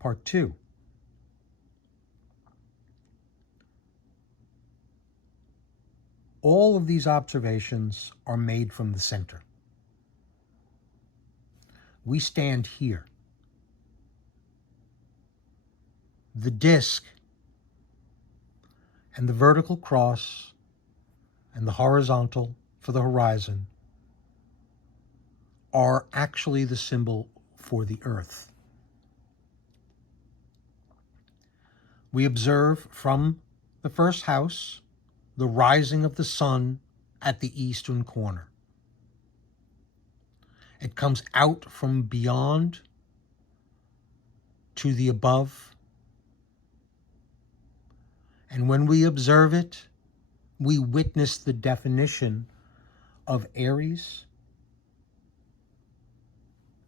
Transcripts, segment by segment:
Part 2. All of these observations are made from the center. We stand here. The disk and the vertical cross and the horizontal for the horizon are actually the symbol for the earth. We observe from the first house the rising of the sun at the eastern corner. It comes out from beyond to the above. And when we observe it, we witness the definition of Aries.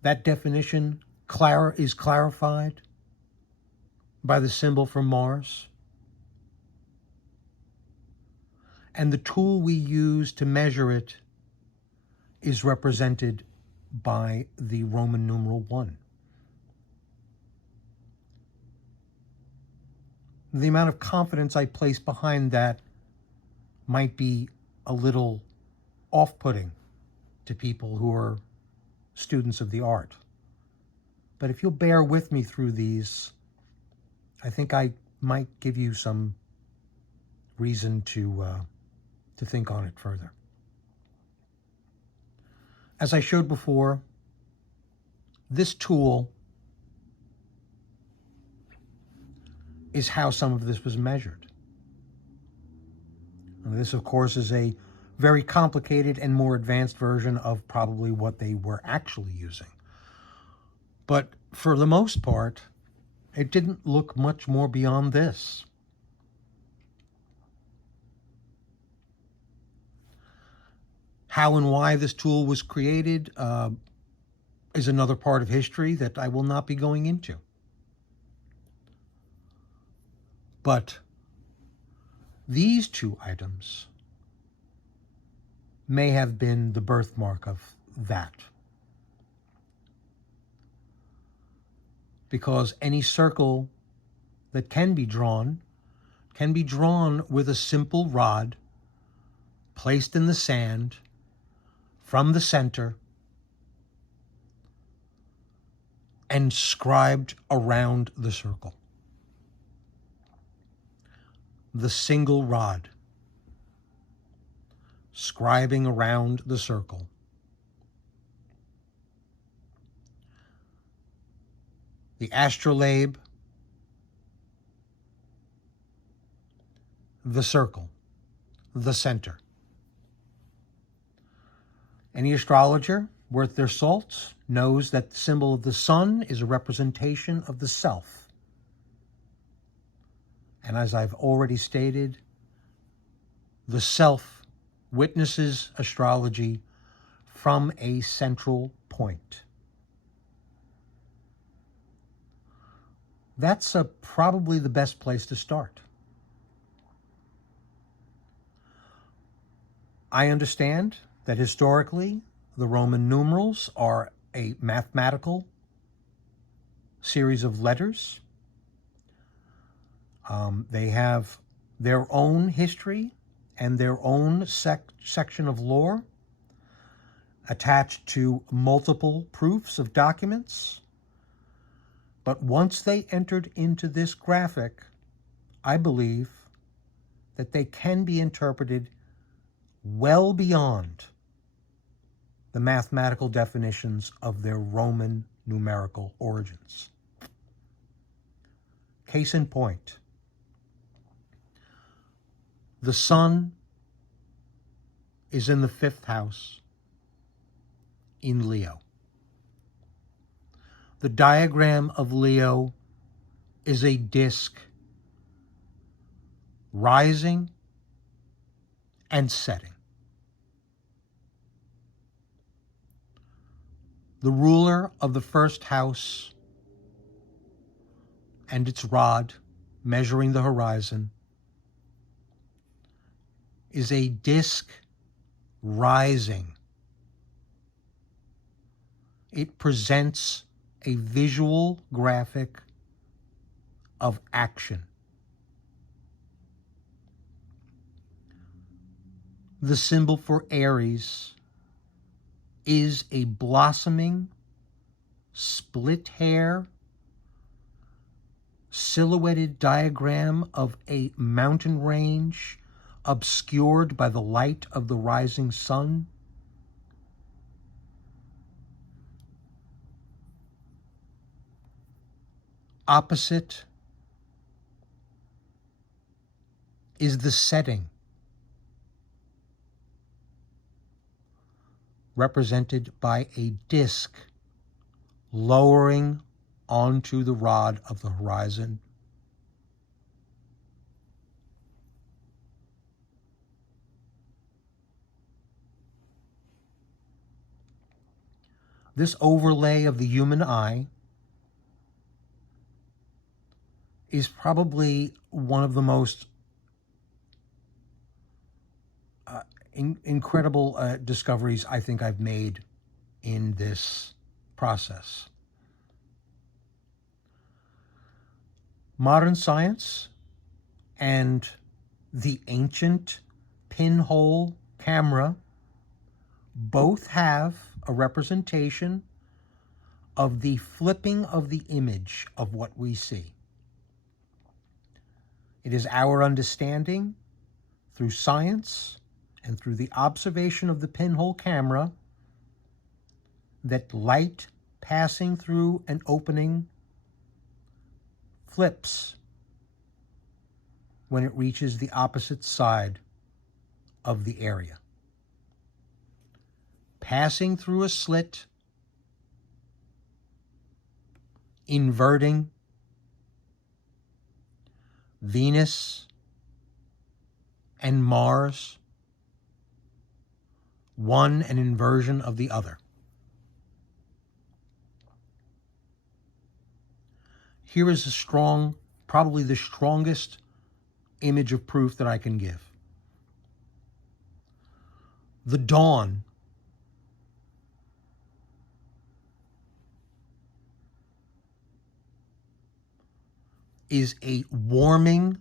That definition is clarified by the symbol for Mars. And the tool we use to measure it is represented by the Roman numeral 1. The amount of confidence I place behind that might be a little off-putting to people who are students of the art. But if you'll bear with me through these, I think I might give you some reason to think on it further. As I showed before, this tool is how some of this was measured. And this, of course, is a very complicated and more advanced version of probably what they were actually using. But for the most part, it didn't look much more beyond this. How and why this tool was created is another part of history that I will not be going into. But these two items may have been the birthmark of that. Because any circle that can be drawn with a simple rod placed in the sand from the center and scribed around the circle. The single rod scribing around the circle. The astrolabe, the circle, the center. Any astrologer worth their salt knows that the symbol of the sun is a representation of the self. And as I've already stated, the self witnesses astrology from a central point. That's probably the best place to start. I understand that historically, the Roman numerals are a mathematical series of letters. They have their own history and their own section of lore attached to multiple proofs of documents. But once they entered into this graphic, I believe that they can be interpreted well beyond the mathematical definitions of their Roman numerical origins. Case in point, the sun is in the 5th house in Leo. The diagram of Leo is a disk rising and setting. The ruler of the 1st house and its rod measuring the horizon is a disk rising. It presents a visual graphic of action. The symbol for Aries is a blossoming, split hair, silhouetted diagram of a mountain range obscured by the light of the rising sun. Opposite is the setting, represented by a disk lowering onto the rod of the horizon. This overlay of the human eye is probably one of the most incredible discoveries I think I've made in this process. Modern science and the ancient pinhole camera both have a representation of the flipping of the image of what we see. It is our understanding through science and through the observation of the pinhole camera that light passing through an opening flips when it reaches the opposite side of the area. Passing through a slit, inverting, Venus and Mars, one an inversion of the other. Here is a strong, probably the strongest image of proof that I can give. The dawn is a warming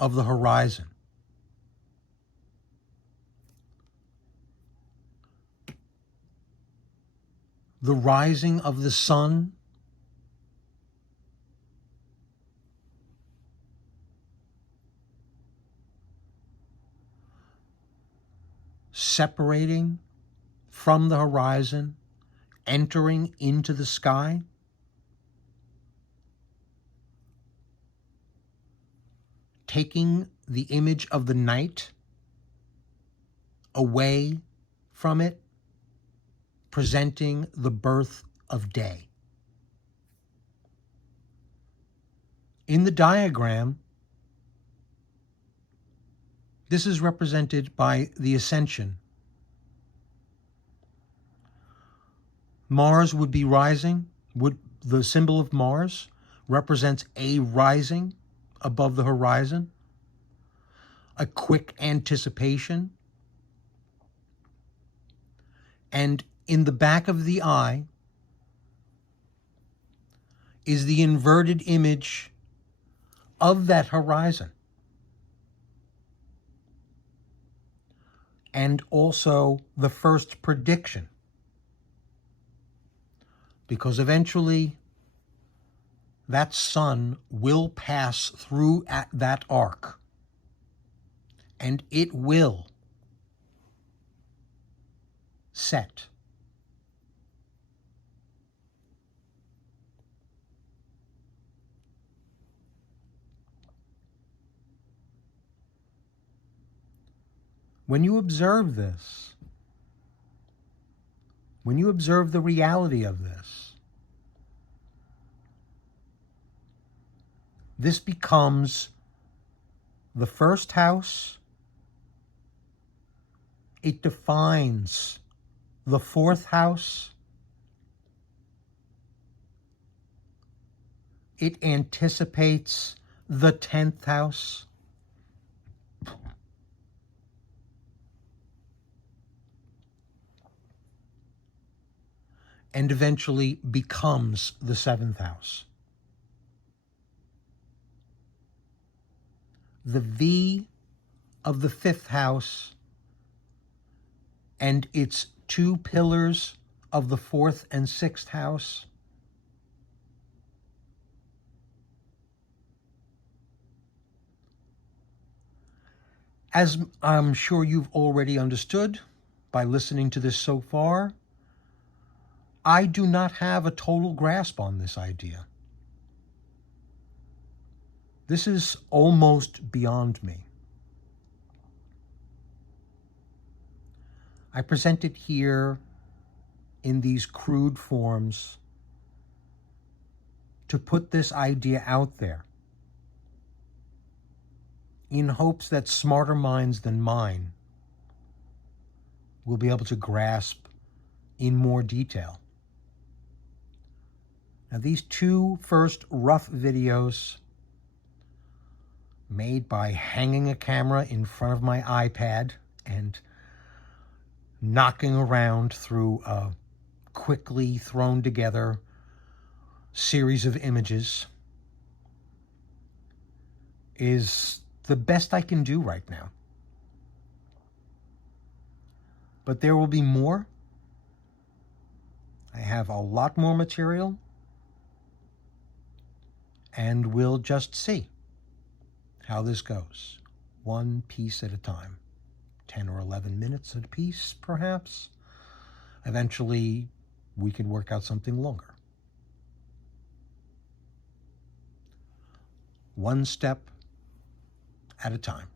of the horizon. The rising of the sun separating from the horizon, entering into the sky. Taking the image of the night away from it, presenting the birth of day. In the diagram, this is represented by the ascension. Mars would be rising, the symbol of Mars represents a rising above the horizon, a quick anticipation. And in the back of the eye is the inverted image of that horizon. And also the first prediction. Because eventually that sun will pass through at that arc. And it will set. When you observe this, when you observe the reality of this, this becomes the first house. It defines the fourth house. It anticipates the 10th house. And eventually becomes the 7th house. the V of the fifth house and its two pillars of the fourth and sixth house? As I'm sure you've already understood by listening to this so far, I do not have a total grasp on this idea. This is almost beyond me. I present it here in these crude forms to put this idea out there in hopes that smarter minds than mine will be able to grasp in more detail. Now, these two first rough videos, made by hanging a camera in front of my iPad and knocking around through a quickly thrown together series of images, is the best I can do right now. But there will be more. I have a lot more material, and we'll just see how this goes, one piece at a time. 10 or 11 minutes a piece, perhaps. Eventually, we can work out something longer. One step at a time.